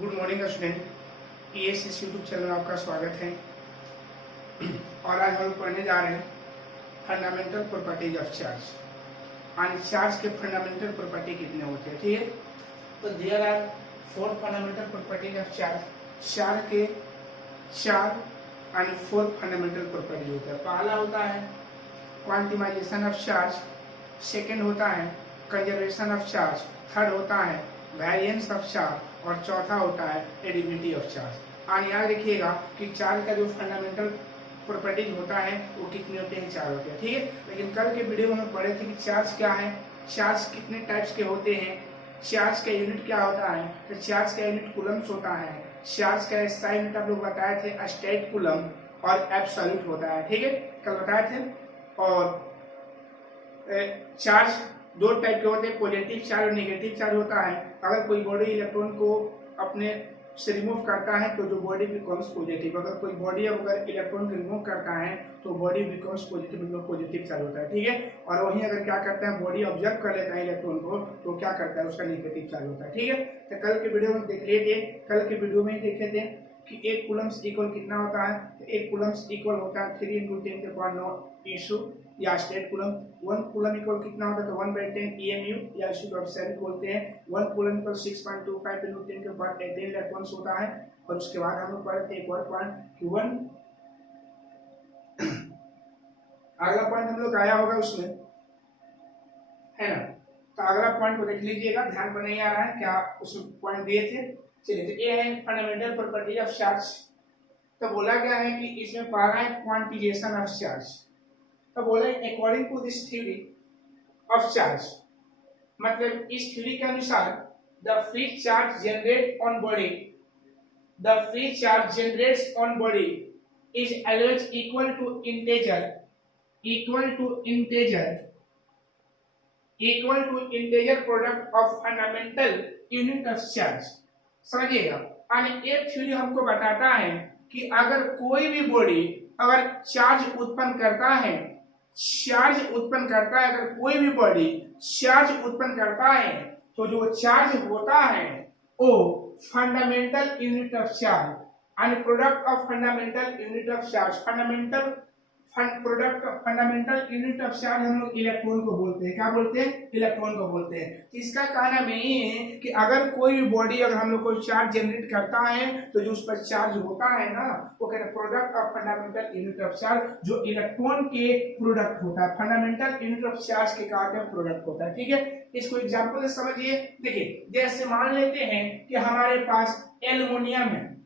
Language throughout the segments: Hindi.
Good morning student, ESS YouTube channel में आपका स्वागत है। और आज हम लोग पढ़ने जा रहे हैं फंडामेंटल प्रॉपर्टीज ऑफ चार्ज। और चार्ज के फंडामेंटल प्रॉपर्टी कितने होते हैं, ठीक है। तो there are 4 fundamental properties of charge. Charge के 4 और 4 फंडामेंटल प्रॉपर्टीज होते हैं। पहला होता है क्वांटिमाइजेशन ऑफ चार्ज, सेकेंड होता है कंजर्वेशन ऑफ चार्ज, थर्ड होता है वेरिएंस ऑफ चार्ज और चौथा होता है एडिबिलिटी ऑफ चार्ज। और याद रखिएगा कि चार्ज का जो फंडामेंटल प्रॉपर्टीज होता है वो कितने होते हैं, 4 होते हैं, ठीक है। लेकिन कल के वीडियो में हम पढ़े थे कि चार्ज क्या है, चार्ज कितने टाइप्स के होते हैं, चार्ज का यूनिट क्या होता है। तो चार्ज का यूनिट कूलम्स होता है। चार्ज का SI यूनिट आप लोग बताए थे स्टेट कूलम और एब्सोल्यूट होता है, ठीक है, कल बताए थे। और चार्ज 2 टाइप के होते हैं, पॉजिटिव चार्ज और नेगेटिव चार्ज होता है। अगर कोई बॉडी इलेक्ट्रॉन को अपने से रिमूव करता है तो जो बॉडी बिकम्स पॉजिटिव, अगर कोई बॉडी अगर इलेक्ट्रॉन को रिमूव करता है तो बॉडी बिकम्स पॉजिटिव, मतलब पॉजिटिव चार्ज होता है, ठीक है। और वहीं अगर क्या करता है, बॉडी ऑब्जर्व कर लेता है इलेक्ट्रॉन को तो क्या करता है, उसका नेगेटिव चार्ज होता है, ठीक है। तो कल के वीडियो में देख लिए थे, कल के वीडियो में ही देखे थे कि 1 कूलम्स इक्वल कितना होता है। तो 1 कूलम्स इक्वल होता है 3 × 10⁹ इशू या स्टेट कूलम। 1 कूलम इक्वल कितना होता है, तो 1/10 EMU या इशू ऑफ सेल बोलते हैं। 1 कूलम इक्वल 6.25 × 10⁻18 इलेक्ट्रॉन्स होता है। और उसके बाद हम लोग पढ़े थे एक और पॉइंट कि 1 अगला पॉइंट हम लोग आया होगा उसमें, है ना। तो अगला पॉइंट को देख लीजिएगा, ध्यान पर नहीं आ रहा है क्या, उसमें पॉइंट दिए थे। चलिए, तो ये है फंडामेंटल प्रॉपर्टी ऑफ चार्ज। तो बोला गया है कि इसमें पहला है क्वांटिजेशन ऑफ चार्ज। तो बोले according to this theory of charge, मतलब इस थ्योरी के अनुसार the free charge generate on body, the free charge generates on body is always equal to integer product of fundamental unit of charge. समझिएगा। और ये थ्योरी हमको बताता है कि अगर कोई भी बॉडी अगर चार्ज उत्पन्न करता है, अगर कोई भी बॉडी चार्ज उत्पन्न करता है तो जो चार्ज होता है वो फंडामेंटल यूनिट ऑफ चार्ज और product of fundamental unit of charge, fundamental unit of charge हम लोग इलेक्ट्रॉन को बोलते हैं। क्या बोलते हैं, इलेक्ट्रॉन को बोलते हैं। इसका कारण ये है कि अगर कोई भी बॉडी अगर हम लोग को चार्ज जनरेट करता है तो जो उस पर चार्ज होता है ना, वो कहते हैं product of fundamental unit of charge, जो इलेक्ट्रॉन के प्रोडक्ट होता है। फंडामेंटल यूनिट ऑफ चार्ज के कहते हैं प्रोडक्ट होता है, ठीक है। इसको एग्जांपल से समझिए। देखिए, जैसे मान लेते हैं कि हमारे पास एल्युमिनियम है,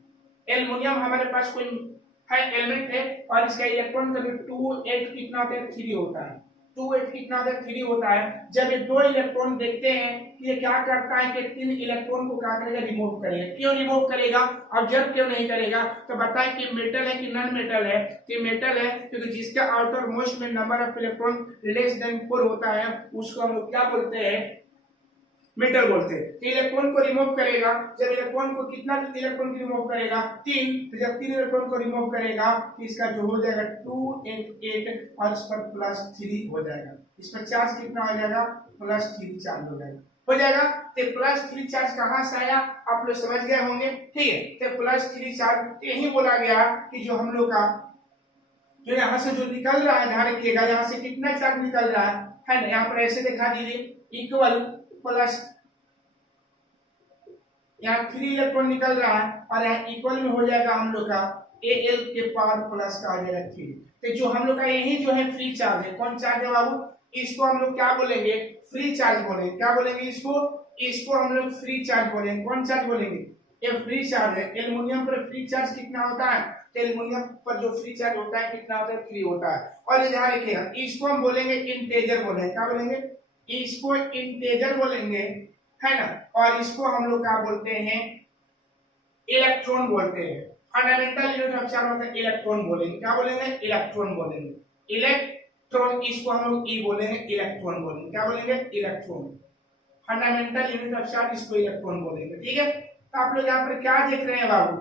एल्युमिनियम हमारे पास कोई है एलिमेंट है और इसका इलेक्ट्रॉन का 2 8 कितना होता है, 3 होता है। 2 8 कितना होता है, 3 होता है। जब ये 2 इलेक्ट्रॉन देखते हैं कि ये क्या करता है कि 3 इलेक्ट्रॉन को क्या करेगा, रिमूव करेगा। क्यों रिमूव करेगा, ऑब्जर्व क्यों नहीं करेगा, तो बताएं कि मेटल है कि नॉन मेटल है। कि मेटल है क्योंकि जिसका आउटर मोस्ट में number of electron less than 4 होता है उसको हम लोग क्या बोलते हैं, मेटल बोलते हैं। तो इलेक्ट्रॉन को रिमूव करेगा। जब इलेक्ट्रॉन को कितना इलेक्ट्रॉन को रिमूव करेगा, 3। तो जब 3 इलेक्ट्रॉन को रिमूव करेगा तो इसका जो हो जाएगा 2 8 8 और इस पर +3 हो जाएगा। इस पर चार्ज कितना हो जाएगा, +3 चार्ज हो जाएगा। तो +3 चार्ज कहां से आया, आप लोग समझ गए होंगे, ठीक है। तो +3 चार्ज यही बोला गया कि जो हम लोग का जो यहाँ से जो निकल रहा है, ध्यान रखिएगा, यहाँ से कितना चार्ज निकल रहा है ना, यहाँ पर ऐसे दिखा दीजिए, इक्वल प्लस यहाँ 3 इलेक्ट्रॉन निकल रहा है और यहाँ इक्वल में हो जाएगा हम लोग का Al के पावर प्लस का आ जाएगा 3। तो जो हम लोग का यही जो है फ्री चार्ज है, कौन चार्ज है बाबू, इसको हम लोग क्या बोलेंगे, फ्री चार्ज बोलेंगे। क्या बोलेंगे, इसको हम लोग फ्री चार्ज बोलेंगे। कौन चार्ज बोलेंगे, ये फ्री चार्ज है। एल्युमिनियम पर फ्री चार्ज कितना होता है, तो एल्युमिनियम पर जो फ्री चार्ज होता है कितना होता है, 3 होता है। और ध्यान रखिएगा, इसको हम बोलेंगे इंटीजर बोलेंगे। क्या बोलेंगे, इसको इंटीजर बोलेंगे, है ना। और इसको हम लोग क्या बोलते हैं, इलेक्ट्रॉन बोलते हैं। फंडामेंटल यूनिट ऑफ चार्ज होता है इलेक्ट्रॉन बोलेंगे। क्या बोलेंगे, इलेक्ट्रॉन बोलेंगे। इलेक्ट्रॉन, इसको हम लोग ई बोलेंगे, इलेक्ट्रॉन बोलेंगे। क्या बोलेंगे, electron. Fundamental unit of charge, इसको इलेक्ट्रॉन बोलेंगे, ठीक है। तो आप लोग यहाँ पर क्या देख रहे हैं बाबू,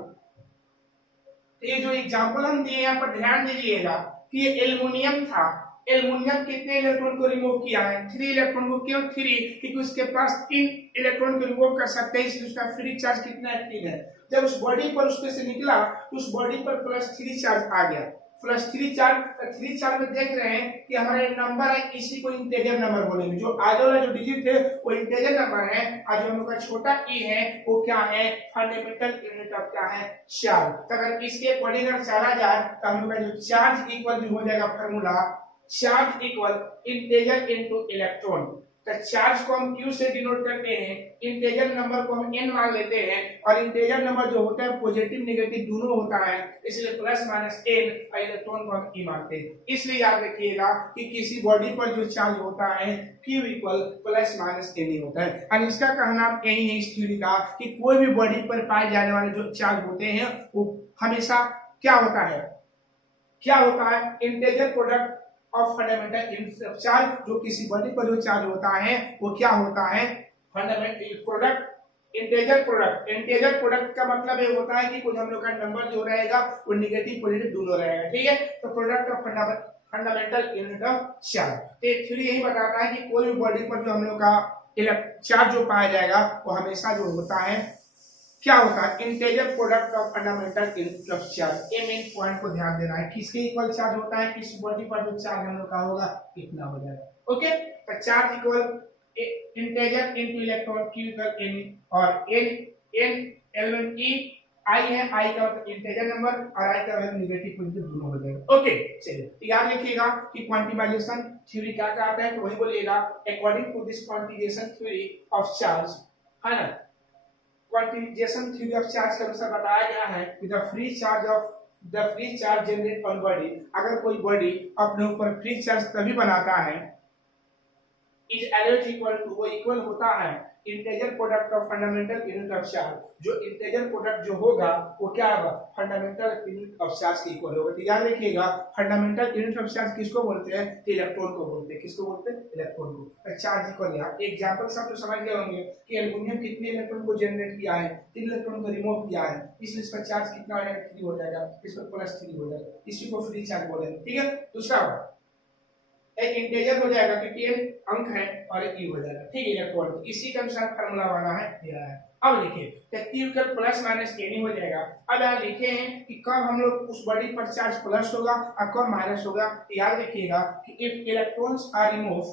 तो ये जो एग्जांपल हम दिए यहाँ पर ध्यान दीजिएगा कि ये एल्युमिनियम था एल्युमिनियम कितने इलेक्ट्रॉन को रिमूव किया है? 3 इलेक्ट्रॉन को। क्यों 3? क्योंकि उसके पास 3 इलेक्ट्रॉन को रिमूव कर सकते हैं, इसलिए उसका फ्री चार्ज कितना एक्टिव है। जब उस बॉडी पर उसमें से निकला तो उस बॉडी पर +3 चार्ज आ गया। +3 चार्ज, 3 चार्ज में देख रहे हैं कि हमारा एक नंबर है, इसी को इंटीजर नंबर बोलेंगे। जो आगे वाला जो डिजिट है वो इंटीजर नंबर है, और जो हम लोग का छोटा ई है वो क्या है? फंडामेंटल यूनिट ऑफ क्या है? चार्ज। तो अगर इसके अकॉर्डिंग अगर चला जाए तो हम लोग का जो चार्ज इक्वल हो जाएगा formula, charge equal integer into electron. तो चार्ज को हम Q से डिनोट करते हैं, इंटीजर नंबर को हम n मान लेते हैं, और इंटीजर नंबर जो होता है पॉजिटिव नेगेटिव दोनों होता है, इसलिए प्लस माइनस n, और इलेक्ट्रॉन को हम e मानते हैं। इसलिए याद रखिएगा कि किसी बॉडी पर जो चार्ज होता है Q equal plus minus n ही होता है। और इसका कहना यही है इस थ्योरी का कि कोई भी बॉडी पर पाए जाने वाले जो चार्ज होते हैं वो हमेशा क्या होता है? क्या होता है? Integer product of fundamental unit of charge. जो किसी बॉडी पर जो चार्ज होता है वो क्या होता है? Fundamental product, integer product. Integer product का मतलब ये होता है कि कुछ हम लोग का नंबर जो रहेगा वो नेगेटिव पॉजिटिव दोनों रहेगा, ठीक है। तो product of fundamental unit of charge. तो एक थ्योरी यही बताता है कि कोई भी बॉडी पर जो हम लोग का चार्ज जो पाया जाएगा वो हमेशा जो होता है क्या होता है? Integer product of fundamental unit of charge. ये मेन पॉइंट को ध्यान देना है, किसके इक्वल चार्ज होता है, किस बॉडी पर जो चार्ज हम लोग का होगा कितना हो जाएगा। ओके, तो charge equal integer into electron, Q equal n, और n एलिमेंट e I है, I का मतलब इंटीजर नंबर और I का वैल्यू नेगेटिव पॉजिटिव दोनों हो जाएगा। ओके, चलिए याद रखिएगा कि क्वांटिमाइजेशन थ्योरी क्या कहता है, तो वही बोलिएगा according to this quantization theory of charge, है ना। क्वांटिमाइजेशन थ्योरी ऑफ चार्ज के अनुसार बताया गया है कि the free charge generate on body, अगर कोई बॉडी अपने ऊपर फ्री चार्ज तभी बनाता है, इज एलर्ज इक्वल टू, वो इक्वल होता है integer product of fundamental unit of charge. जो इंटीजर प्रोडक्ट जो होगा वो क्या होगा? फंडामेंटल यूनिट ऑफ चार्ज के इक्वल होगा। तो याद रखिएगा फंडामेंटल यूनिट ऑफ चार्ज किसको बोलते हैं? तो इलेक्ट्रॉन को बोलते हैं। किसको बोलते हैं? इलेक्ट्रॉन को। तो चार्ज इक्वल, यहाँ एग्जांपल सब तो समझ गए होंगे कि एल्युमिनियम कितने इलेक्ट्रॉन को जनरेट किया है? 3 इलेक्ट्रॉन को रिमूव किया है, इसलिए इसका चार्ज कितना हो जाएगा? 3 हो जाएगा, इस पर +3 हो जाएगा, इसी को फ्री चार्ज बोलेंगे, ठीक है। दूसरा एक इंटीजर हो जाएगा क्योंकि ये अंक है, और एक ई हो जाएगा, ठीक है, इलेक्ट्रॉन। इसी के अनुसार फार्मूला वाला है दिया है। अब लिखिए Q का प्लस माइनस n हो जाएगा। अब यहाँ लिखे हैं कि कब हम लोग उस बॉडी पर चार्ज प्लस होगा और कब माइनस होगा। तो याद रखिएगा कि if electrons are remove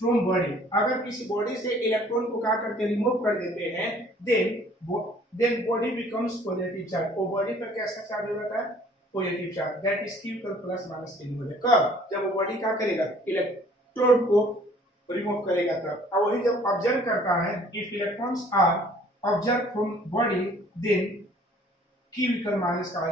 from body, अगर किसी बॉडी से इलेक्ट्रॉन को क्या करके रिमूव कर देते हैं, then body becomes positive charge. वो बॉडी पर कैसा चार्ज हो जाता है? Positive charge. That is Q का प्लस माइनस n हो जाएगा। कब? जब वो बॉडी क्या करेगा? इलेक्ट्रॉन को रिमूव करेगा तब। और वही जब ऑब्जर्व करता है, if electrons are observe from body then Q equal minus का n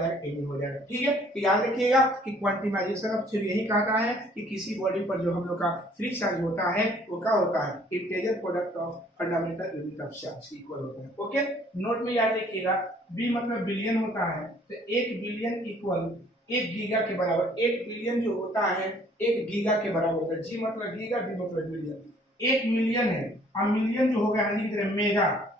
हो जाएगा, ठीक है। तो याद रखिएगा कि क्वांटिमाइजेशन ऑफ थ्योरी यही कहता है कि किसी बॉडी पर जो हम लोग का फ्री चार्ज होता है वो क्या होता है? Integer product of fundamental unit of charge equal होता है। ओके, नोट में याद रखिएगा B मतलब बिलियन होता है, तो 1 बिलियन इक्वल 1 गीगा के बराबर। 1 बिलियन जो होता है 1 गीगा के बराबर होता है। G मतलब गीगा, B मतलब बिलियन। 1 मिलियन है, और मिलियन जो होगा हिंदी की तरह मेगा।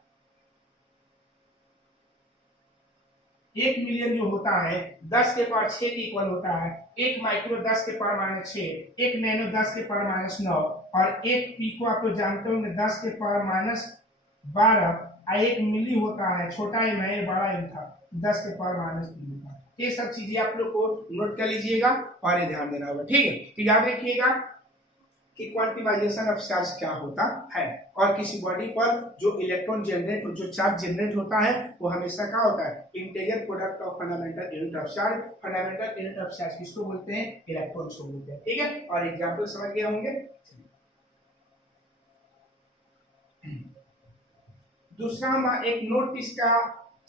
1 मिलियन जो होता है 10 के पावर 6 के इक्वल होता है। 1 माइक्रो 10 के पावर -6, 1 नैनो 10 के पावर -9, और 1 पीको आप लोग जानते होंगे 10 के पावर -12, और 1 मिली होता है, छोटा एम है, बड़ा एम था, 10 के पावर -3 था। ये सब चीजें आप लोग को नोट कर लीजिएगा और ये ध्यान देना होगा, ठीक है। तो याद रखिएगा कि क्वांटिमाइजेशन ऑफ चार्ज क्या होता है, और किसी बॉडी पर जो इलेक्ट्रॉन जनरेट, जो चार्ज जनरेट होता है वो हमेशा क्या होता है? Integer product of fundamental unit of charge. Fundamental unit of charge किसको बोलते हैं? इलेक्ट्रॉन्स को बोलते हैं, ठीक है। और एग्जांपल समझ गए होंगे। दूसरा हम एक नोट इसका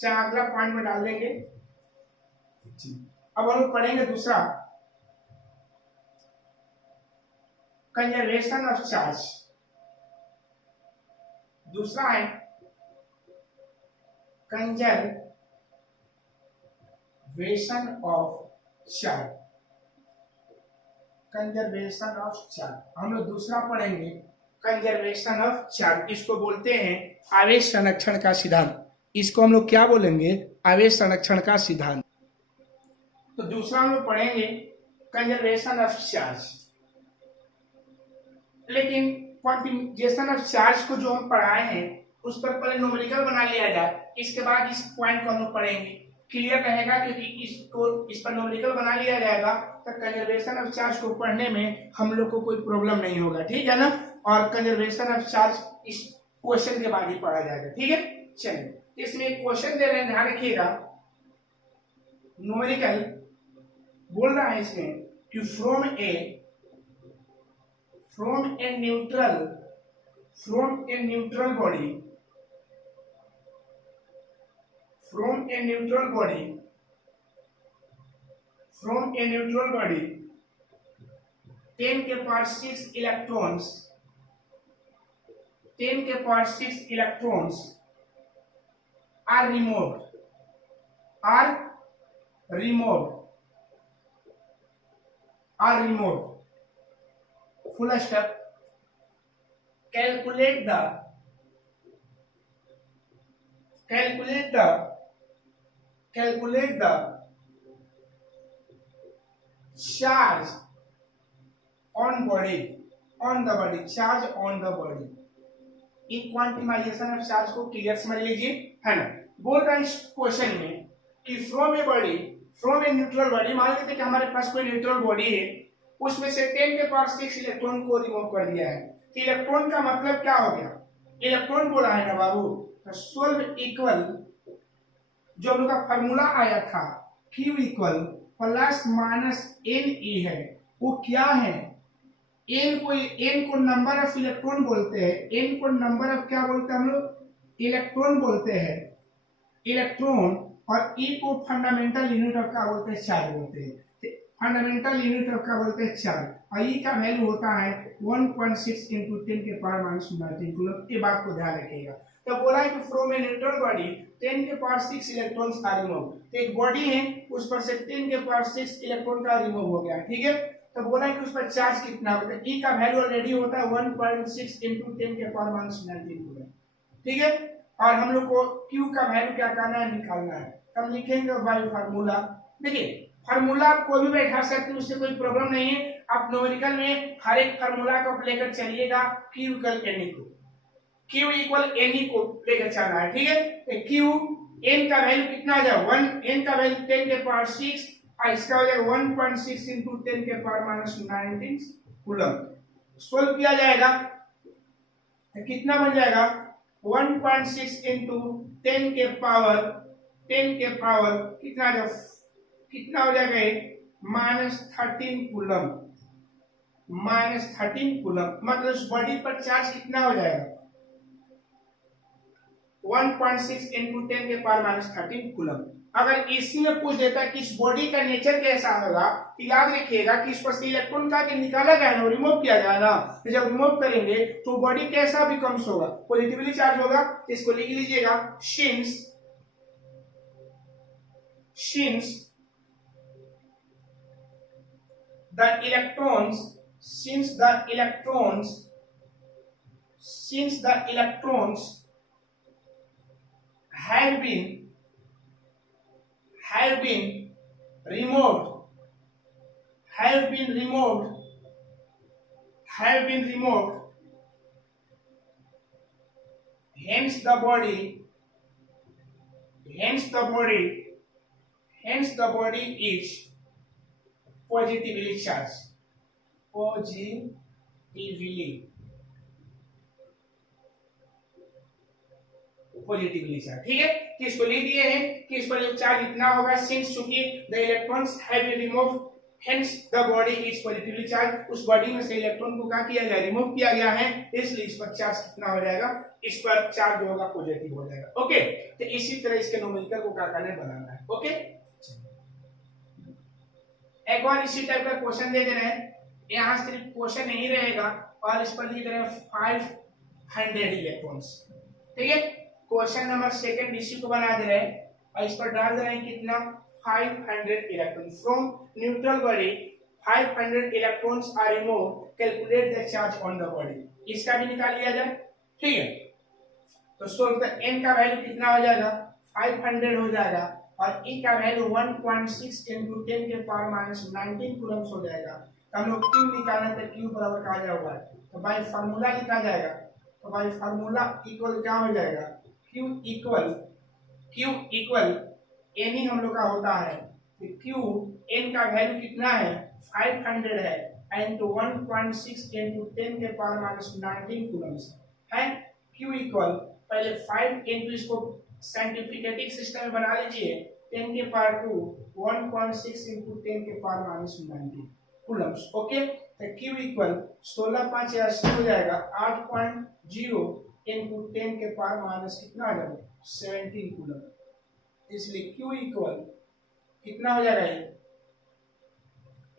अगला पॉइंट में डाल देंगे। अब हम लोग पढ़ेंगे दूसरा, कंजर्वेशन ऑफ चार्ज। दूसरा है conservation of charge. Conservation of charge हम लोग दूसरा पढ़ेंगे, कंजर्वेशन ऑफ चार्ज। इसको बोलते हैं आवेश संरक्षण का सिद्धांत। इसको हम लोग क्या बोलेंगे? आवेश संरक्षण का सिद्धांत। तो दूसरा हम लोग पढ़ेंगे कंजर्वेशन ऑफ चार्ज। लेकिन क्वांटिजेशन ऑफ चार्ज को जो हम पढ़ाए हैं उस पर पहले न्यूमेरिकल बना लिया जाए, इसके बाद इस पॉइंट को हम लोग पढ़ेंगे। क्लियर रहेगा, क्योंकि इस पर न्यूमेरिकल बना लिया जाएगा तो कंजर्वेशन ऑफ चार्ज को पढ़ने में हम लोग को कोई प्रॉब्लम नहीं होगा, ठीक है ना। और कंजर्वेशन ऑफ चार्ज इस क्वेश्चन के बाद ही पढ़ा जाएगा, ठीक है। चलिए इसमें एक क्वेश्चन दे रहे हैं, ध्यान रखिएगा। न्यूमेरिकल बोल रहा है इसमें कि from a neutral body, from a neutral body 10 के power 6 electrons are removed full stop. calculate the charge on the body charge on the body in quantization of charge को क्लियर समझ लीजिए, है ना। बोल रहा है इस क्वेश्चन में कि फ्रॉम ए न्यूट्रल बॉडी, मान लेते हैं कि हमारे पास कोई न्यूट्रल बॉडी है, उसमें से 10 के पावर 6 इलेक्ट्रॉन को रिमूव कर दिया है। इलेक्ट्रॉन का मतलब क्या हो गया, इलेक्ट्रॉन बोला है ना बाबू, तो सोल्व इक्वल जो हम लोग का फॉर्मूला आया था Q equal plus minus n e है, वो क्या है, एन को नंबर ऑफ इलेक्ट्रॉन बोलते हैं, एन को नंबर ऑफ क्या बोलते हैं हम लोग, इलेक्ट्रॉन बोलते हैं, इलेक्ट्रॉन, और ई को फंडामेंटल यूनिट ऑफ क्या बोलते हैं, चार्ज बोलते हैं। फंडामेंटल यूनिट ऑफ क्या बोलते हैं, चार्ज, और ई का वैल्यू होता है 1.6 इंटू 10 के पावर माइनस 19 कूलम। ये बात को ध्यान रखिएगा। तो बोला है कि फ्रॉम ए न्यूट्रल बॉडी 10 के पावर 6 इलेक्ट्रॉन्स आर रिमूव, तो एक बॉडी है उस पर से 10 के पावर 6 इलेक्ट्रॉन का रिमूव हो गया, ठीक है। तो बोला है कि उस पर चार्ज कितना होता है, ई का वैल्यू ऑलरेडी होता है 1.6 इंटू 10 के पावर माइनस 19 कूलम, ठीक है। और हम लोग को Q का वैल्यू क्या करना है, निकालना है। हम लिखेंगे बाय फार्मूला। देखिए फार्मूला आप कोई भी बैठा सकते हैं, उससे कोई प्रॉब्लम नहीं है। आप न्यूमेरिकल में हर एक फार्मूला को आप लेकर चलिएगा, Q इक्वल N को, Q इक्वल N को लेकर चलना है, ठीक है। Q N का वैल्यू कितना आ जाए, 1, N का वैल्यू 10 के पावर 6, और इसका हो जाएगा 1.6 इंटू 10 के पावर माइनस 19 कूलम। सोल्व किया जाएगा तो कितना बन जाएगा, 1.6 इंटू 10 के पावर कितना हो जाएगा, -13 कूलम, मतलब उस बॉडी पर चार्ज कितना हो जाएगा, 1.6 इंटू 10 के पावर -13 कूलम। अगर इसी में पूछ देता है कि इस बॉडी का नेचर कैसा होगा, तो याद रखिएगा कि इस पर से इलेक्ट्रॉन का निकाला जाए ना, रिमूव किया जाए ना, तो जब रिमूव करेंगे तो बॉडी कैसा बिकम्स होगा, पॉजिटिवली चार्ज होगा। इसको लिख लीजिएगा, since the electrons have been removed, hence the body is positively charged, positively charge, ठीक है। तो इसको लिख दिए हैं कि इस पर जो चार्ज इतना होगा, सिंस चूंकि the electrons have been removed hence the body is positively charge, उस बॉडी में से इलेक्ट्रॉन को क्या किया गया, रिमूव किया गया है, इसलिए इस पर चार्ज कितना हो जाएगा, इस पर चार्ज जो होगा पॉजिटिव हो जाएगा, ओके। तो इसी तरह इसके न्यूमेरिकल को क्या करना है, बनाना है, ओके। एक बार इसी टाइप का क्वेश्चन दे दे रहे हैं, यहाँ सिर्फ क्वेश्चन नहीं रहेगा और इस पर लिख रहे हैं 500 इलेक्ट्रॉन्स, ठीक है। क्वेश्चन नंबर सेकंड इसी को बना दे रहे हैं और इस पर डाल दे रहे हैं कितना, 500 electron from neutral body 500 electrons are remove, calculate the charge on the body, इसका भी निकाल लिया जाए, ठीक है। तो सोल्व द n का वैल्यू कितना हो जाएगा, 500 हो जाएगा, और e का वैल्यू 1.6 इंटू 10 के पावर माइनस 19 कूलम्स हो जाएगा। हम लोग क्यू निकालना है तो क्यू बराबर कहा जाएगा, तो बाय फार्मूला लिखा जाएगा, तो बाय फार्मूला इक्वल क्या हो जाएगा, क्यू इक्वल एन ही हम लोग का होता है, तो क्यू एन का वैल्यू कितना है 500 है, इंटू 1.6 इंटू 10 के पावर माइनस 19 कूलम्स है। क्यू इक्वल पहले 5 इंटू इसको साइंटिफिक सिस्टम में बना लीजिए, 10 के पावर 2 1.6 इंटू 10 के पावर माइनस 19 कूलम्स। ओके, तो क्यू इक्वल 16 5 80 हो जाएगा, 8.0 इंटू 10 के पावर माइनस कितना आ जाएगा 17 कूलम। इसलिए क्यू इक्वल कितना हो जाएगा,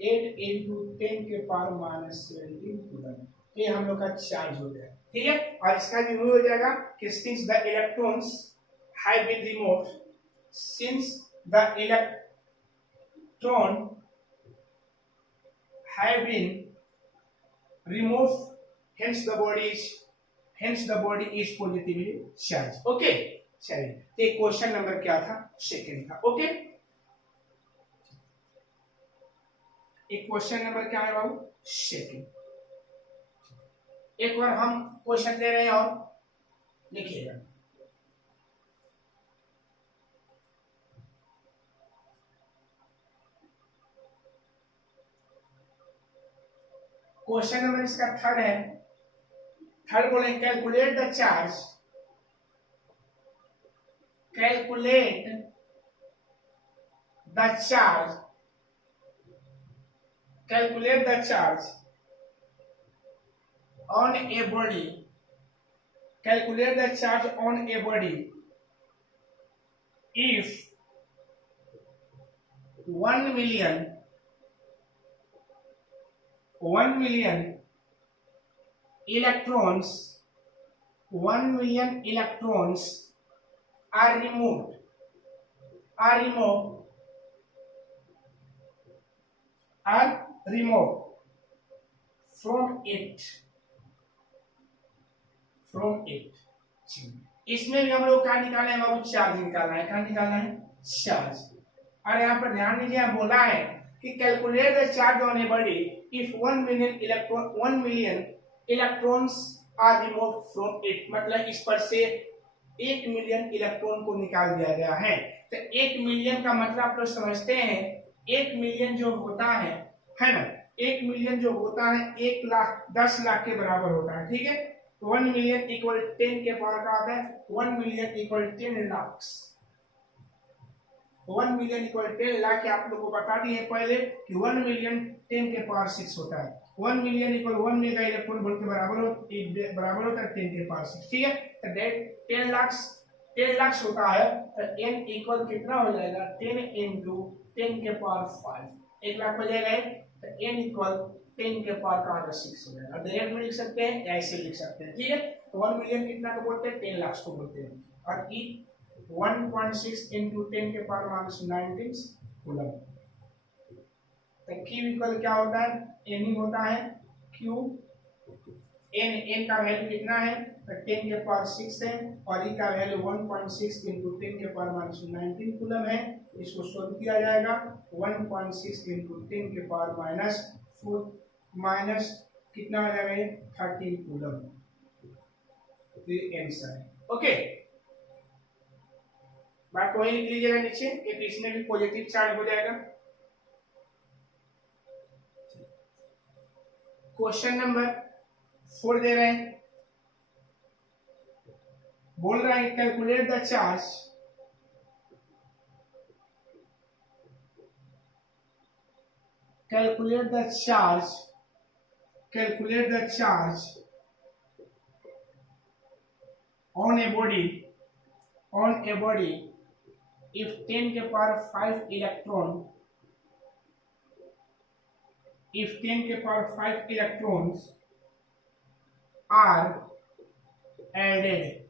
8 इंटू 10 के पावर माइनस 17 कूलम। ये हम लोग का चार्ज हो गया, ठीक है। और इसका भी हो जाएगा कि since the electrons have been removed, since the electron have been removed, hence the body is positively charged. Okay, चलिए, तो क्वेश्चन नंबर क्या था, सेकंड था। ओके, एक क्वेश्चन नंबर क्या है बाबू, सेकंड। एक बार हम क्वेश्चन दे रहे हैं और लिखिएगा। क्वेश्चन नंबर इसका थर्ड है। थर्ड बोले calculate the charge, calculate the charge, calculate the charge on a body, calculate the charge on a body if 1 million electrons, 1 million electrons are removed from it। इसमें भी हम लोग क्या निकालना है बाबू, चार्ज निकालना है। क्या निकालना है, चार्ज। और यहाँ पर ध्यान दीजिए, यहाँ बोला है कि calculate the charge on a body if 1 million electrons are removed from it, मतलब इस पर से 1 मिलियन इलेक्ट्रॉन को निकाल दिया गया है। तो 1 मिलियन का मतलब आप लोग समझते हैं, 1 मिलियन जो होता है ना, 1 मिलियन जो होता है 1 लाख 10 लाख के बराबर होता है, ठीक है। 1 मिलियन इक्वल 10 के पावर का आता है, 1 million equal 10 lakh, 1 million equal 10 lakh. आप लोगों को बता दिए पहले कि 1 मिलियन 10 के पावर 6 होता है, 1 million equal 1 mega electron volt के बराबर होता है 10 के पावर 6, ठीक है। तो 10 लाख होता है, तो n इक्वल कितना हो जाएगा, 10 इंटू 10 के पावर 5, 1 लाख हो जाएगा, तो n इक्वल 10 के पावर का आधा 6 हो जाएगा। डायरेक्ट में लिख सकते हैं, ऐसे लिख सकते हैं, ठीक है। तो 1 मिलियन कितना को बोलते हैं, 10 लाख को बोलते हैं, और 1.6 इंटू 10 के पावर माइनस 19 कूलम। तो क्यू इक्वल क्या होता है, एन ही होता है, क्यू एन का वैल्यू कितना है, तो 10 के पावर 6 है, और ई का वैल्यू 1.6 इंटू 10 के पावर माइनस 19 कूलम है। इसको सोल्व किया जाएगा, 1.6 इंटू 10 के पावर माइनस 4 माइनस कितना आ जाएगा 13 कूलम। ये आंसर है। ओके, बात वही लिख लीजिएगा नीचे कि इसमें भी पॉजिटिव चार्ज हो जाएगा। क्वेश्चन नंबर 4 दे रहे हैं, बोल रहा है calculate the charge, calculate the charge on a body if 10 के power 5 electrons are added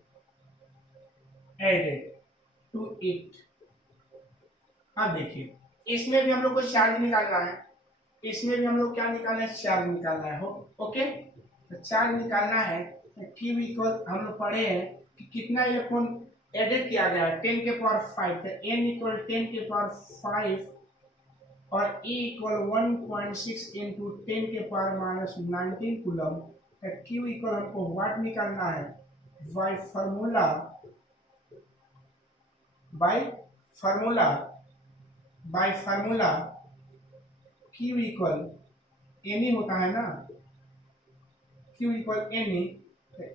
to it। अब देखिए, इसमें भी हम लोग को चार्ज निकालना है, इसमें भी हम लोग क्या निकालना है, चार्ज निकालना है। ओके, तो चार्ज निकालना है, क्यू इक्वल हम लोग पढ़े हैं कि कितना इलेक्ट्रॉन एडेड किया गया है, 10 के पावर 5, तो n इक्वल 10 के पावर 5 और E इक्वल 1.6 इंटू 10 के power minus 19 coulomb. Q equal हमको वाट निकालना है bye formula by formula Q equal N होता है ना, Q इक्वल N,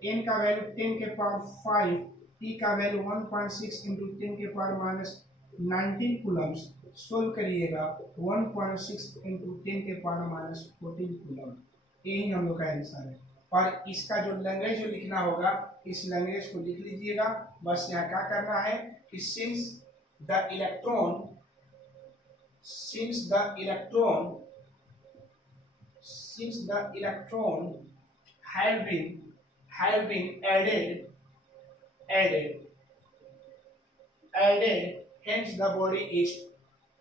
N का वैल्यू 10 के पावर 5, E का वैल्यू 1.6 इंटू 10 के पावर माइनस 19 कूलम्स। सोल्व करिएगा 1.6 इंटू 10 के पावर माइनस 14 कूलम। यही हम लोग का आंसर है। और इसका जो लैंग्वेज जो लिखना होगा, इस लैंग्वेज को लिख लीजिएगा। बस यहाँ क्या करना है कि since the electron have been added, hence the body is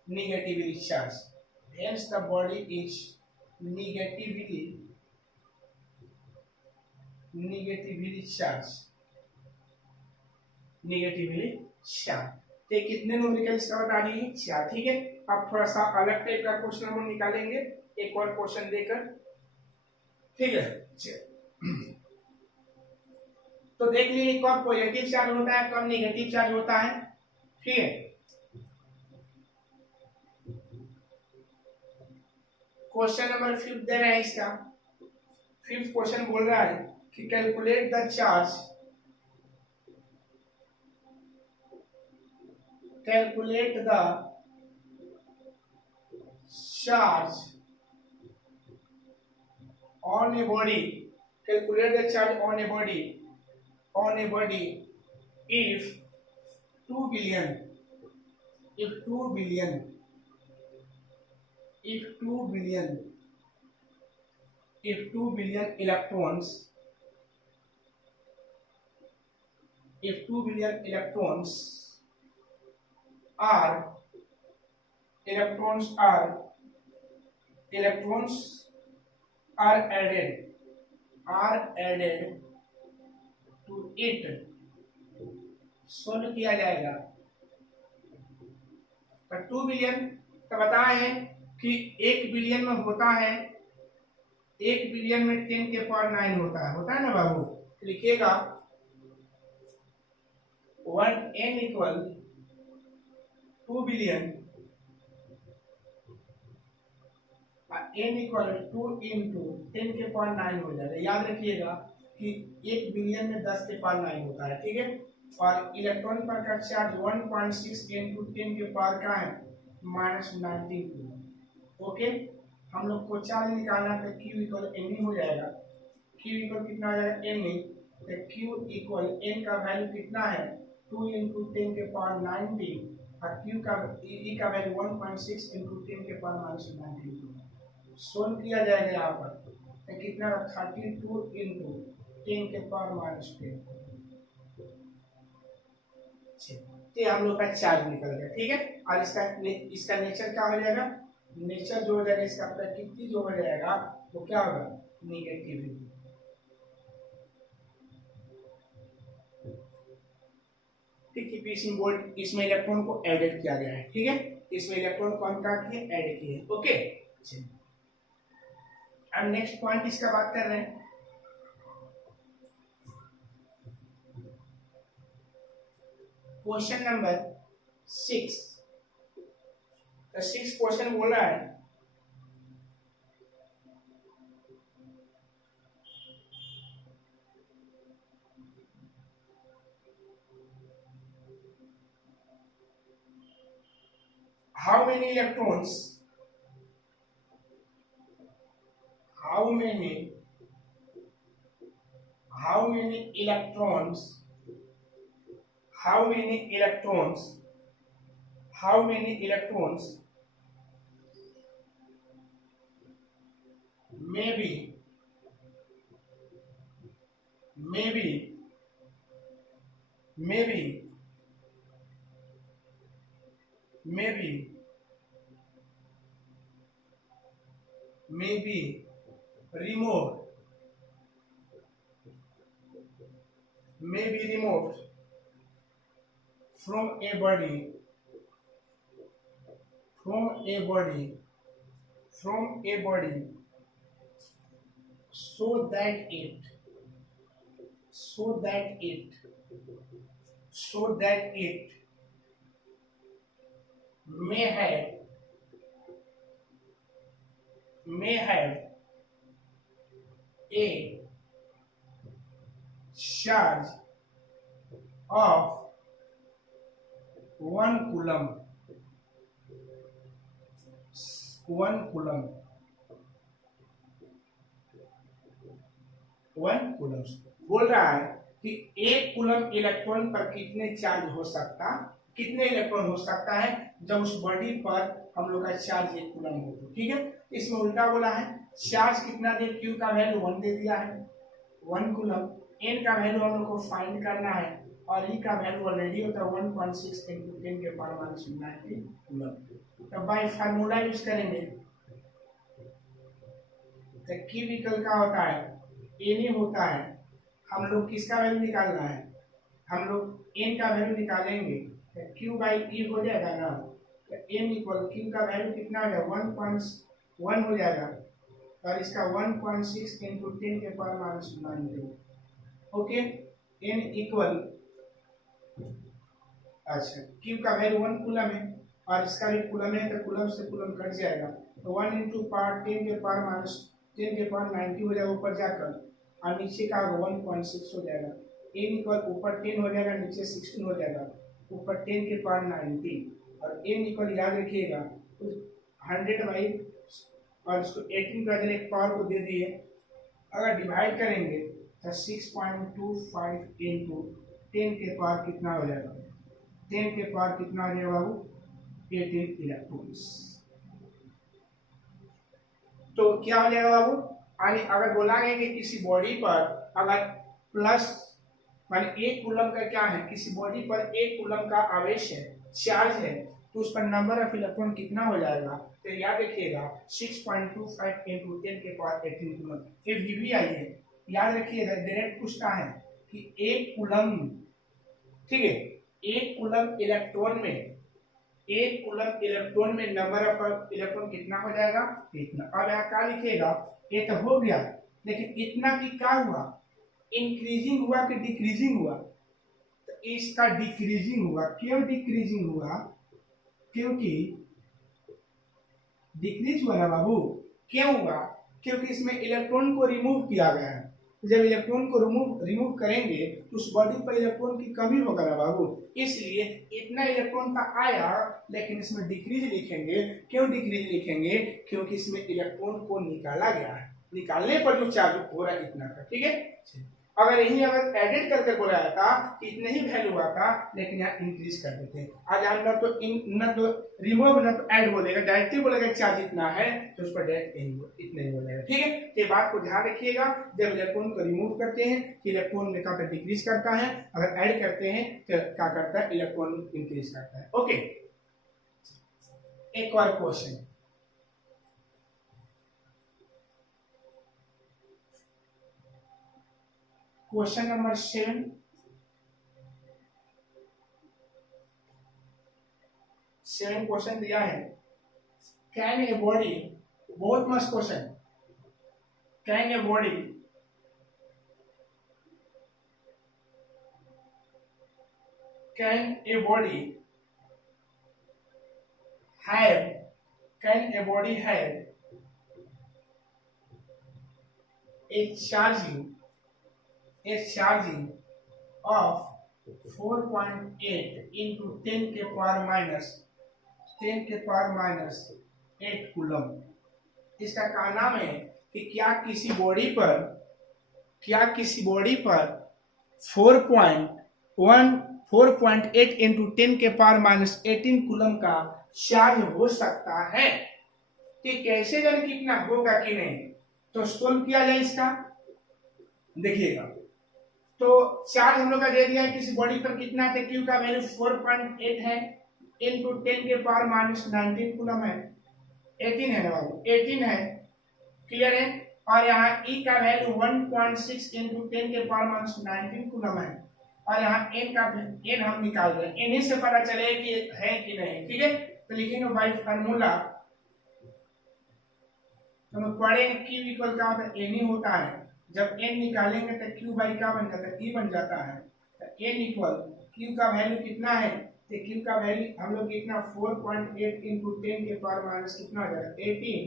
negatively charged. Hence the body is negatively charged. तो कितने न्यूमेरिकल इसका बता दीजिए? 4। ठीक है, अब थोड़ा सा अलग टाइप का क्वेश्चन हम निकालेंगे, एक और क्वेश्चन देकर। ठीक है, तो देख लीजिए कब पॉजिटिव चार्ज होता है, कब नेगेटिव चार्ज होता है। ठीक है, क्वेश्चन नंबर 5 दे रहे हैं इसका। 5th क्वेश्चन बोल रहा है कि calculate the charge on a body, if 2 billion electrons are added to it, solve किया जाएगा। तो 2 बिलियन तो बताए हैं कि 1 बिलियन में होता है, 1 बिलियन में 10 के पावर 9 होता है ना बाबू। लिखिएगा 1n equal 2 billion, n equal 2 into 10 के पावर 9 हो जाएगा। याद रखिएगा कि 1 बिलियन में 10 के पावर 9 होता है। ठीक है, और इलेक्ट्रॉन पर का चार्ज 1.6 इंटू 10 के पावर का है माइनस 19 कूलम। ओके, हम लोग को चार्ज निकालना है, Q इक्वल N हो जाएगा। Q इक्वल कितना आ जाएगा? N। तो Q इक्वल N का वैल्यू कितना है? 2 इंटू 10 के पावर 19, और Q का E का वैल्यू 1.6 इंटू 10 के पावर माइनस 19। सोल्व किया जाएगा यहाँ पर, तो कितना? 32 इंटू 10 के पावर माइनस 10। तो हम लोग का चार्ज निकल गया। ठीक है, और इसका नेचर क्या हो जाएगा? नेचर जो हो जाएगा, इसका प्रकृति जो हो जाएगा वो क्या होगा? नेगेटिविटी। ठीक है, इसमें इलेक्ट्रॉन को एडेड किया गया है। ठीक है, इसमें इलेक्ट्रॉन को हम क्या किए? ऐड किए। ओके, अब नेक्स्ट पॉइंट इसका बात कर रहे हैं। Question number 6। तो 6 क्वेश्चन बोल रहा है how many electrons may be removed from a body from a body so that it may have a charge of 1 coulomb बोल रहा है कि 1 कूलम इलेक्ट्रॉन पर कितने इलेक्ट्रॉन हो सकता है जब उस बॉडी पर हम लोग का चार्ज 1 कूलम हो। ठीक है, इसमें उल्टा बोला है, चार्ज कितना दे, Q का वैल्यू 1 दे दिया है 1 कूलम, N का वैल्यू हम लोग को फाइंड करना है और E का वैल्यू ऑलरेडी होता है 1.6 × 10⁻⁹ कूलम। तो बाय फार्मूला यूज करेंगे तो Q इक्वल का होता है N होता है, हम लोग किसका वैल्यू निकालना है, हम लोग N का वैल्यू निकालेंगे तो Q बाई E हो जाएगा ना, तो N इक्वल Q का वैल्यू कितना हो जाएगा 1.1 हो जाएगा और इसका 1.6 × 10⁻⁹ ओके। N इक्वल अच्छा Q का वैल्यू 1 कूलम है और इसका भी कूलम है तो कूलम से कूलम कट जाएगा तो 1 × 10⁻90 हो जाएगा ऊपर जाकर और नीचे का 1.6 हो जाएगा। N इक्वल ऊपर 10 हो जाएगा नीचे 16 हो जाएगा ऊपर 10⁻90 और N इक्वल याद रखिएगा 100 बाई और इसको 18 का एक पावर को दे दिए, अगर डिवाइड करेंगे तो 6.25 × 10 के पावर कितना हो जाएगा, 10 के पावर कितना हो जाएगा बाबू 18 इलेक्ट्रॉन्स। तो क्या हो जाएगा बाबू, यानी अगर बोला गया कि किसी बॉडी पर अगर प्लस माने 1 कूलम का क्या है, किसी बॉडी पर 1 कूलम का आवेश है, चार्ज है, तो उस पर नंबर ऑफ इलेक्ट्रॉन कितना हो जाएगा, तो याद रखिएगा 6.25 × 10 के पावर 18 कूलम। फिर भी आई है, याद रखिएगा डायरेक्ट पूछता है कि 1 कूलम, ठीक है, 1 कूलम इलेक्ट्रॉन में नंबर ऑफ इलेक्ट्रॉन कितना हो जाएगा इतना। अब यहाँ क्या लिखिएगा, ये तो हो गया लेकिन इतना की क्या हुआ, इंक्रीजिंग हुआ कि डिक्रीजिंग हुआ, तो इसका डिक्रीजिंग हुआ। क्यों डिक्रीजिंग हुआ, क्योंकि डिक्रीज हुआ ना बाबू, क्यों हुआ, क्योंकि इसमें इलेक्ट्रॉन को रिमूव किया गया है। जब इलेक्ट्रॉन को रिमूव करेंगे तो उस बॉडी पर इलेक्ट्रॉन की कमी होगा ना बाबू, इसलिए इतना इलेक्ट्रॉन का आया लेकिन इसमें डिक्रीज लिखेंगे। क्यों डिक्रीज लिखेंगे, क्योंकि इसमें इलेक्ट्रॉन को निकाला गया है, निकालने पर जो चार्ज हो रहा है इतना का। ठीक है, अगर यही अगर एडिट करके बोला जाता कि इतने ही वैल्यू हुआ था लेकिन यहाँ इंक्रीज कर देते। आज हम न तो रिमूव न तो ऐड बोलेगा, डायरेक्टली बोलेगा चार्ज इतना है तो उस पर डायरेक्ट इतना ही बोलेगा। ठीक है, ये बात को ध्यान रखिएगा, जब इलेक्ट्रॉन को रिमूव करते हैं तो इलेक्ट्रॉन में क्या डिक्रीज करता है, अगर ऐड करते हैं तो क्या करता है, इलेक्ट्रॉन इंक्रीज करता है। ओके, एक और क्वेश्चन, क्वेश्चन नंबर 7। क्वेश्चन दिया है, कैन ए बॉडी, बहुत मस्त question, can a body have a charging of 4.8 into 10 के पावर माइनस 8 कूलम। इसका क्या नाम है कि क्या किसी बॉडी पर 4.8 into 10 के पावर माइनस 18 कूलम का चार्ज हो सकता है, कि कैसे जाने कितना होगा कि नहीं। तो सोल्व किया जाए इसका, देखिएगा। तो चार्ज हम लोग का दे दिया है, किसी बॉडी पर कितना है, Q का वैल्यू 4.8 है इनटू 10 के पावर माइनस 19 कूलम है, 18 है ना बाबू, 18 है, क्लियर है। और यहाँ E का वैल्यू 1.6 इनटू 10 के पावर माइनस 19 कूलम है और यहाँ N हम निकाल रहे हैं, इन्हीं से पता चले कि है कि नहीं। ठीक है, तो लिखेंगे बाई फार्मूला, तो हम पढ़े Q इक्वल क्या होता है, एन ही होता है। जब एन निकालेंगे तो Q बाई क्या बन जाता है, E बन जाता है। तो एन इक्वल Q का वैल्यू कितना है, तो Q का वैल्यू हम लोग कितना 4.8 इंटू 10 के पावर माइनस कितना हो जाएगा 18,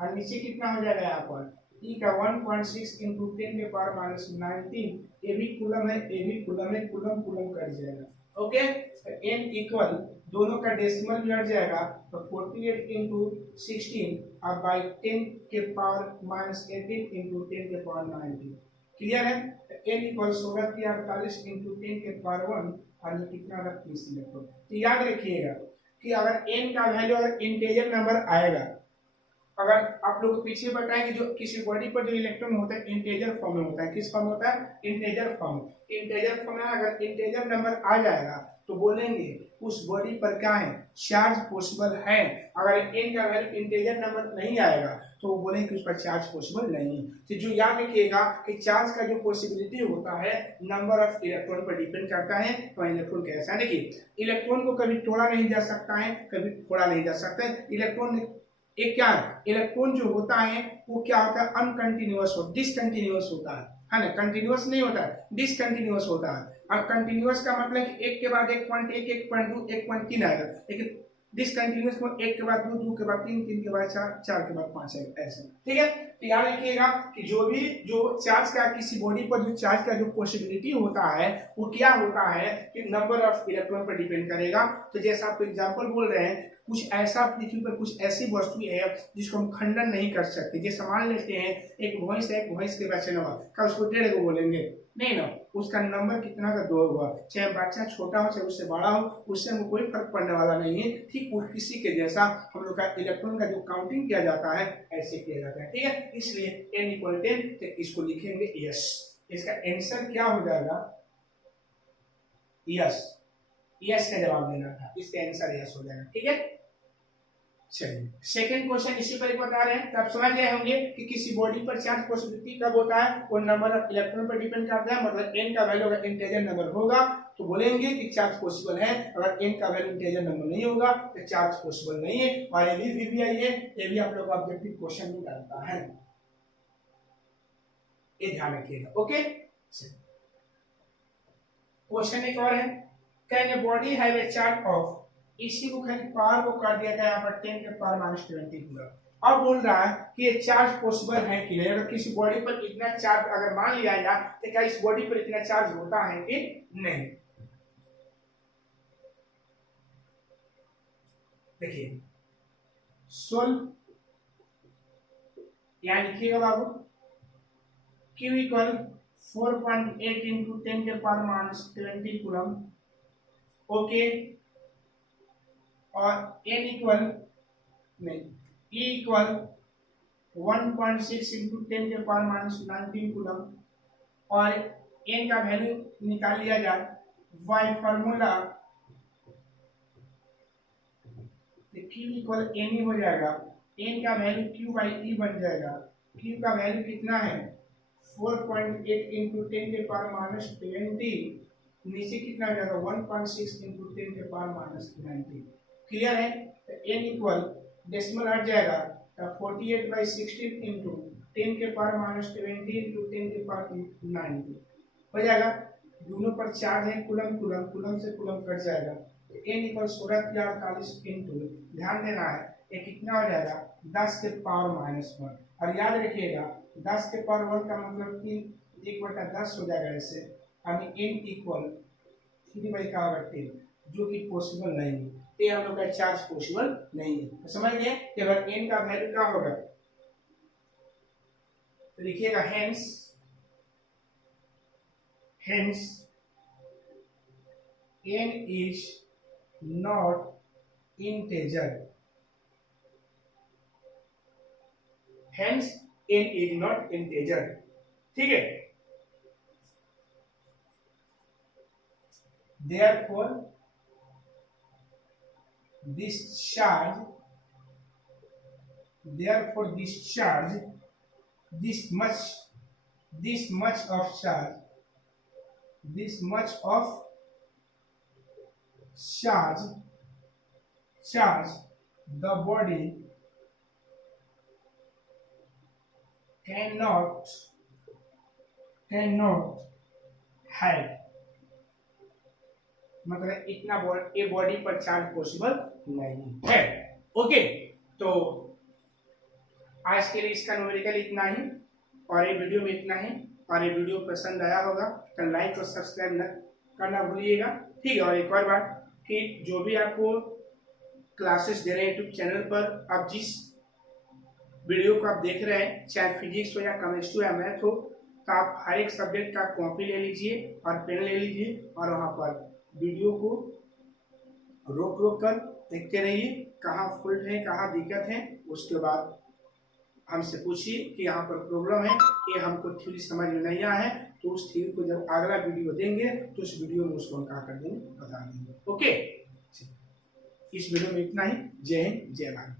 और नीचे कितना हो जाएगा यहाँ पर E का 1.6 इंटू 10 के पावर माइनस 19, ये भी कूलम है, ये भी कूलम है, कूलम कूलम कर जाएगा। ओके, तो n इक्वल दोनों का डेसिमल भी हट जाएगा, तो 48 इंटू 16 और बाई 10 के पावर माइनस 18 इंटू 10 के पावर 19। क्लियर है? तो n इक्वल 16 की 48 इंटू 10 के पावर 1 और ये कितना था 30 इलेक्ट्रॉन। तो याद रखिएगा कि अगर n का वैल्यू अगर इंटीजर नंबर आएगा, अगर आप लोग पीछे बताएं कि जो किसी बॉडी पर जो इलेक्ट्रॉन होता है इंटीजर फॉर्म में होता है, किस फॉर्म होता है, इंटीजर फॉर्म। इंटीजर फॉर्म में अगर इंटीजर नंबर आ जाएगा तो बोलेंगे उस बॉडी पर क्या है, चार्ज पॉसिबल है। अगर n का वैल्यू इंटीजर नंबर नहीं आएगा तो वो बोलेंगे कि उस पर चार्ज पॉसिबल नहीं। तो जो याद रखिएगा कि चार्ज का जो पॉसिबिलिटी होता है नंबर ऑफ इलेक्ट्रॉन पर डिपेंड करता है। तो इलेक्ट्रॉन कैसा, देखिए इलेक्ट्रॉन को कभी तोड़ा नहीं जा सकता है, कभी फोड़ा नहीं जा सकता है। इलेक्ट्रॉन एक क्या है, इलेक्ट्रॉन जो होता है वो क्या होता है, अनकंटिन्यूअस हो, डिसकंटिन्यूअस होता है ना, कंटिन्यूअस नहीं होता है, डिसकंटिन्यूअस होता है। और कंटिन्यूअस का मतलब कि एक के बाद 1.1, 1.2, 1.3 आएगा, लेकिन डिसकंटिन्यूअस को एक के बाद 2, 2 के बाद 3, 3 के बाद 4, 4 के बाद 5 ऐसे। ठीक है, तो याद रखिएगा कि जो चार्ज का किसी बॉडी पर जो चार्ज का जो पॉसिबिलिटी होता है वो क्या होता है कि नंबर ऑफ इलेक्ट्रॉन पर डिपेंड करेगा। तो जैसा आप एग्जांपल बोल रहे हैं, कुछ ऐसा पृथ्वी पर कुछ ऐसी वस्तु है जिसको हम खंडन नहीं कर सकते। जैसे मान लेते हैं एक भैंस है, एक भैंस के बच्चे हुआ, क्या उसको 1.5 को बोलेंगे नहीं ना, उसका नंबर कितना का 2 हुआ, चाहे बच्चा छोटा हो चाहे उससे बड़ा हो, उससे हमें कोई फर्क पड़ने वाला नहीं है। ठीक किसी के जैसा हम लोग का इलेक्ट्रॉन का जो काउंटिंग किया जाता है ऐसे किया जाता है। ठीक है, इसलिए n इक्वल 10, तो इसको लिखेंगे यस। इसका आंसर क्या हो जाएगा, यस। यस का जवाब देना था, इसका आंसर यस हो जाएगा। ठीक है, चलिए सेकंड क्वेश्चन इसी पर बता रहे हैं। तो आप समझ गए होंगे कि किसी बॉडी पर चार्ज पॉसिबिलिटी कब होता है, वो नंबर ऑफ इलेक्ट्रॉन पर डिपेंड करता है। मतलब n का वैल्यू अगर इंटीजर नंबर होगा तो बोलेंगे कि चार्ज पॉसिबल है, अगर n का वैल्यू इंटीजर नंबर नहीं होगा तो चार्ज पॉसिबल नहीं है। और ये भी VBI है, ये भी आप लोग का ऑब्जेक्टिव क्वेश्चन में डालता है, ये ध्यान रखिएगा। ओके, क्वेश्चन एक और है, can a body have a charge of, इसी को खाली पावर को कर दिया गया यहाँ पर 10 के पावर माइनस 20 कूलम। अब बोल रहा है कि ये चार्ज पॉसिबल है कि नहीं, अगर किसी बॉडी पर इतना चार्ज अगर मान लिया जाए तो क्या इस बॉडी पर इतना चार्ज होता है कि नहीं। देखिए सोल्व, यहाँ लिखिएगा बाबू, Q इक्वल 4.8 इंटू 10 के पावर माइनस 20 कूलम। ओके, और n इक्वल नहीं, E इक्वल 1.6 इंटू 10 के पावर माइनस 19 कूलम। और n का वैल्यू निकाल लिया जाए बाय फार्मूला, तो Q इक्वल n ही हो जाएगा, n का वैल्यू Q बाई E बन जाएगा। Q का वैल्यू कितना है 4.8 इंटू 10 के पावर माइनस 20, नीचे कितना हो जाएगा 1.6 इंटू 10 के पावर माइनस 19। क्लियर है, तो n इक्वल डेसिमल हट जाएगा, तो 48/16 इंटू 10 के पावर माइनस 20 इंटू 10 के पावर 90 हो जाएगा। दोनों पर चार्ज है कुलम कुलम, कुलम से कुलम कट जाएगा, तो n इक्वल 16 की 48 इंटू, ध्यान देना है ये कितना हो जाएगा 10 के पावर माइनस 1। और याद रखिएगा 10 के पावर 1 का मतलब 3/10 हो जाएगा ऐसे, यानी n इक्वल 3/10, जो कि पॉसिबल नहीं है। ये हम लोग का चार्ज पॉसिबल नहीं है। तो समझ गए कि अगर n का वैल्यू क्या होगा, तो लिखिएगा hence n is not integer, hence n is not integer. ठीक है, therefore this charge, this much of charge charge the body cannot have, मतलब इतना बॉडी पर चार्ज पॉसिबल नहीं है। ओके, तो आज के लिए इसका न्यूमेरिकल इतना ही और ये वीडियो में इतना ही। और ये वीडियो पसंद आया होगा तो लाइक और सब्सक्राइब न करना भूलिएगा, ठीक है। और एक और बात कि जो भी आपको क्लासेस दे रहे हैं यूट्यूब चैनल पर, आप जिस वीडियो को आप देख रहे हैं, चाहे फिजिक्स हो या केमिस्ट्री हो या मैथ हो, तो आप हर एक सब्जेक्ट का कॉपी ले लीजिए और पेन ले लीजिए और वहाँ पर वीडियो को रोक कर देखते रहिए, कहाँ फॉल्ट है, कहाँ दिक्कत है। उसके बाद हमसे पूछिए कि यहाँ पर प्रॉब्लम है, ये हमको थ्योरी समझ में नहीं आया है, तो उस थ्योरी को जब अगला वीडियो देंगे तो उस वीडियो में उसको हम क्या कर देंगे, बता देंगे। ओके, इस वीडियो में इतना ही। जय हिंद, जय भारत।